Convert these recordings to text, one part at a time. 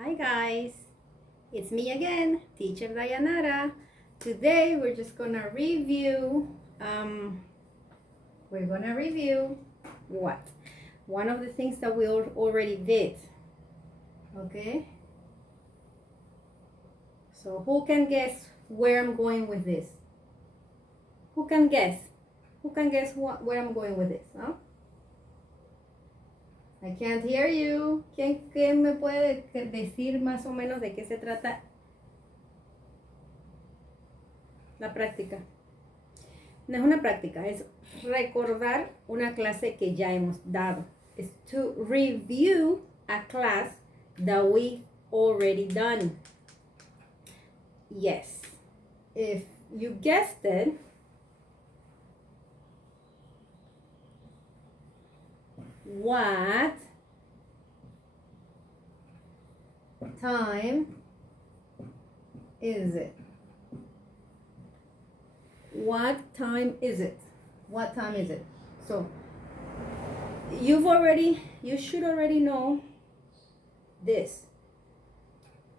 Hi guys, it's me again, Teacher Dayanara. Today we're just gonna review, what? One of the things that we already did, okay? So who can guess where I'm going with this? Who can guess? Who can guess where I'm going with this, huh? I can't hear you. ¿Quién me puede decir más o menos de qué se trata la práctica? No es una práctica, es recordar una clase que ya hemos dado. It's to review a class that we've already done. Yes. If you guessed it, what time is it? What time is it? What time is it? So you should already know this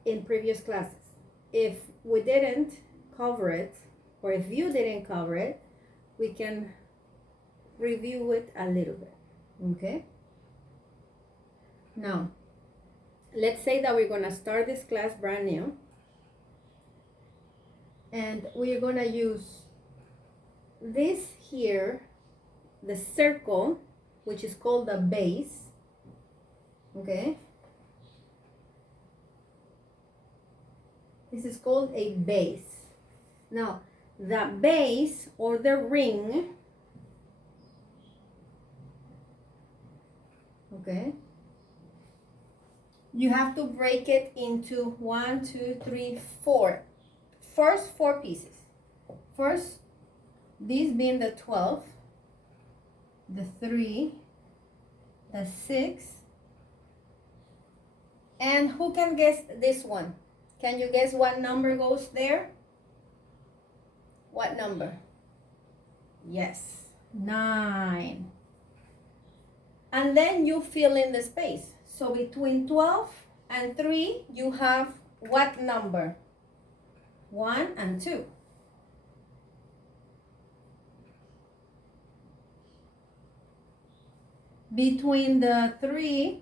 in previous classes. If we didn't cover it, or if you didn't cover it, we can review it a little bit, okay? Now, let's say that we're gonna start this class brand new, and we're gonna use this here, the circle, which is called the base, okay? This is called a base. Now, the base or the ring, okay, you have to break it into 1, 2, 3, 4. First 4 pieces. First, these being the 12, the 3, the 6, and who can guess this one? Can you guess what number goes there? What number? Yes, 9. And then you fill in the space. So between 12 and 3, you have what number? 1 and 2. Between the 3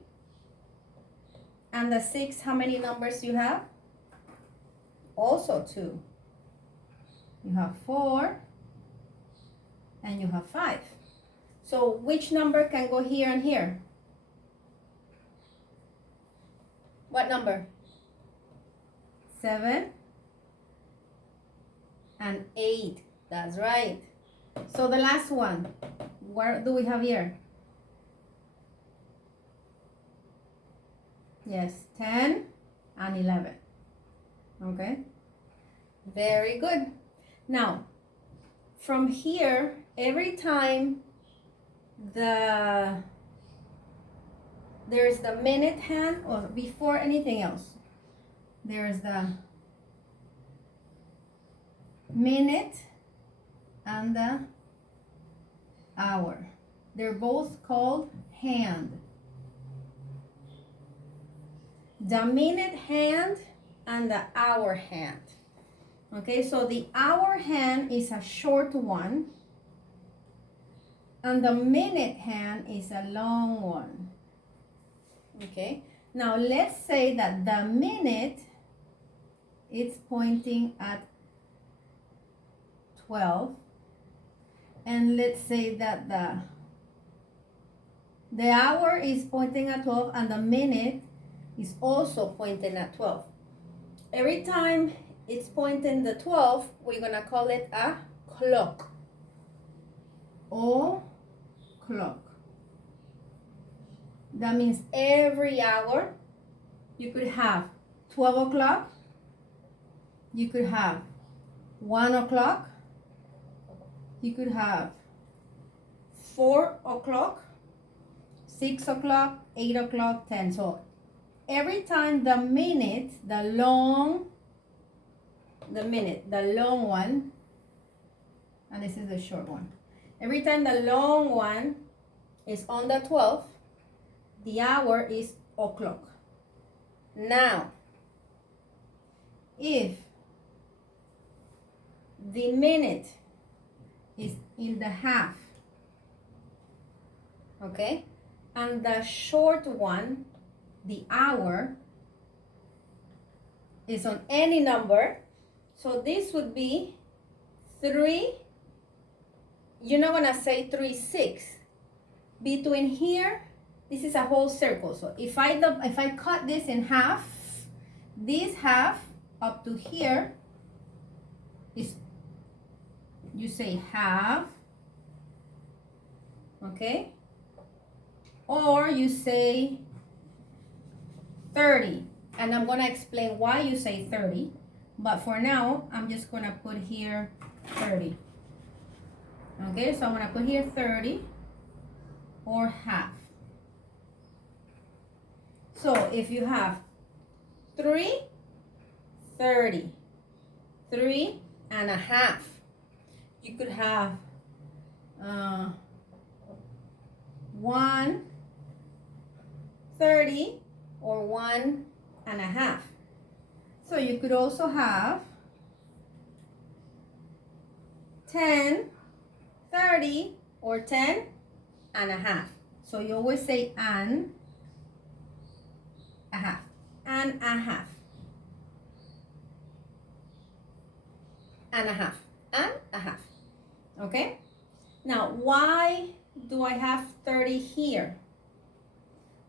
and the 6, how many numbers you have? Also 2. You have 4 and you have 5. So which number can go here and here? What number? 7 and 8. That's right. So the last one, where do we have here? Yes, 10 and 11. Okay, very good. Now, from here, every time there's the minute hand, or before anything else, there's the minute and the hour. They're both called hand. The minute hand and the hour hand. Okay, so the hour hand is a short one, and the minute hand is a long one. Okay, now let's say that the minute is pointing at 12, and let's say that the hour is pointing at 12 and the minute is also pointing at 12. Every time it's pointing the 12, we're gonna call it a clock. Or clock. That means every hour you could have 12 o'clock, you could have 1 o'clock, you could have 4 o'clock, 6 o'clock, 8 o'clock, 10. So every time the minute, the long one, and this is the short one. Every time the long one is on the 12, the hour is o'clock. Now, if the minute is in the half, okay, and the short one, the hour, is on any number, so this would be 3, you're not gonna say 3, 6. Between here, this is a whole circle, so if I cut this in half, this half up to here is, you say half, okay, or you say 30, and I'm gonna explain why you say 30, but for now I'm just gonna put here 30. Okay, so I'm gonna put here 30 or half. So if you have 3, 30, 3 and a half, you could have 1, 30 or 1 and a half. So you could also have 10, 30 or 10 and a half. So you always say and a half, and a half, and a half, and a half. Okay? Now, why do I have 30 here?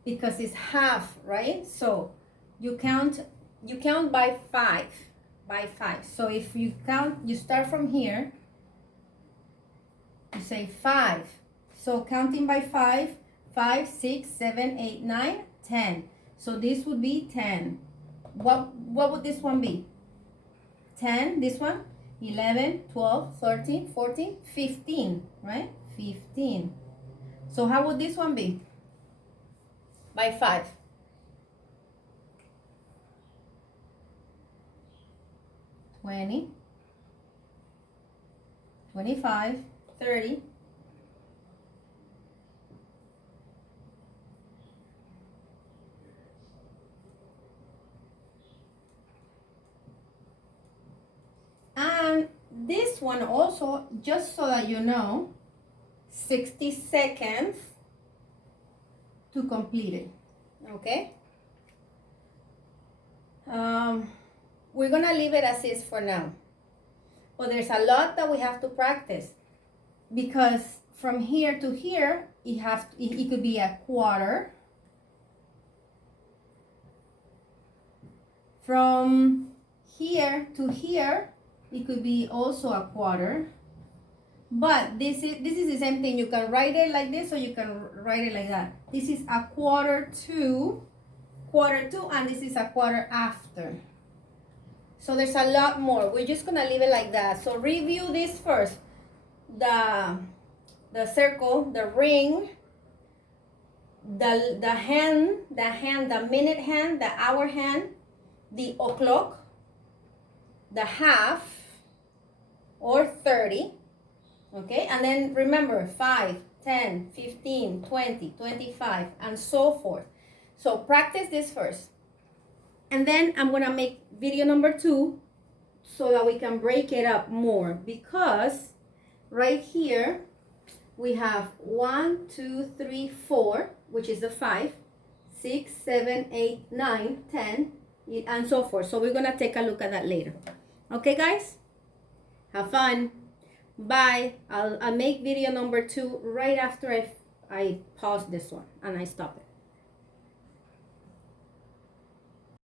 Because it's half, right? So you count by 5, So if you count, you start from here, you say 5. So counting by 5, 5, 6, 7, 8, 9, 10. So this would be 10. What would this one be? 10, this one, 11, 12, 13, 14, 15, right? 15. So how would this one be? By 5. $20, $25, $30, and this one also, just so that you know, 60 seconds to complete it. Okay? We're gonna leave it as is for now. But there's a lot that we have to practice, because from here to here, it could be a quarter. From here to here, it could be also a quarter. But this is the same thing. You can write it like this, or you can write it like that. This is a quarter to, and this is a quarter after. So there's a lot more. We're just gonna leave it like that. So review this first. The circle, the ring, the hand, the minute hand, the hour hand, the o'clock, the half, or 30. Okay, and then remember 5, 10, 15, 20, 25, and so forth. So practice this first. And then I'm gonna make video number 2 so that we can break it up more, because right here we have 1, 2, 3, 4, which is the 5, 6, 7, 8, 9, 10, and so forth. So we're gonna take a look at that later. Okay, guys? Have fun. Bye. I'll make video number 2 right after I pause this one and I stop it.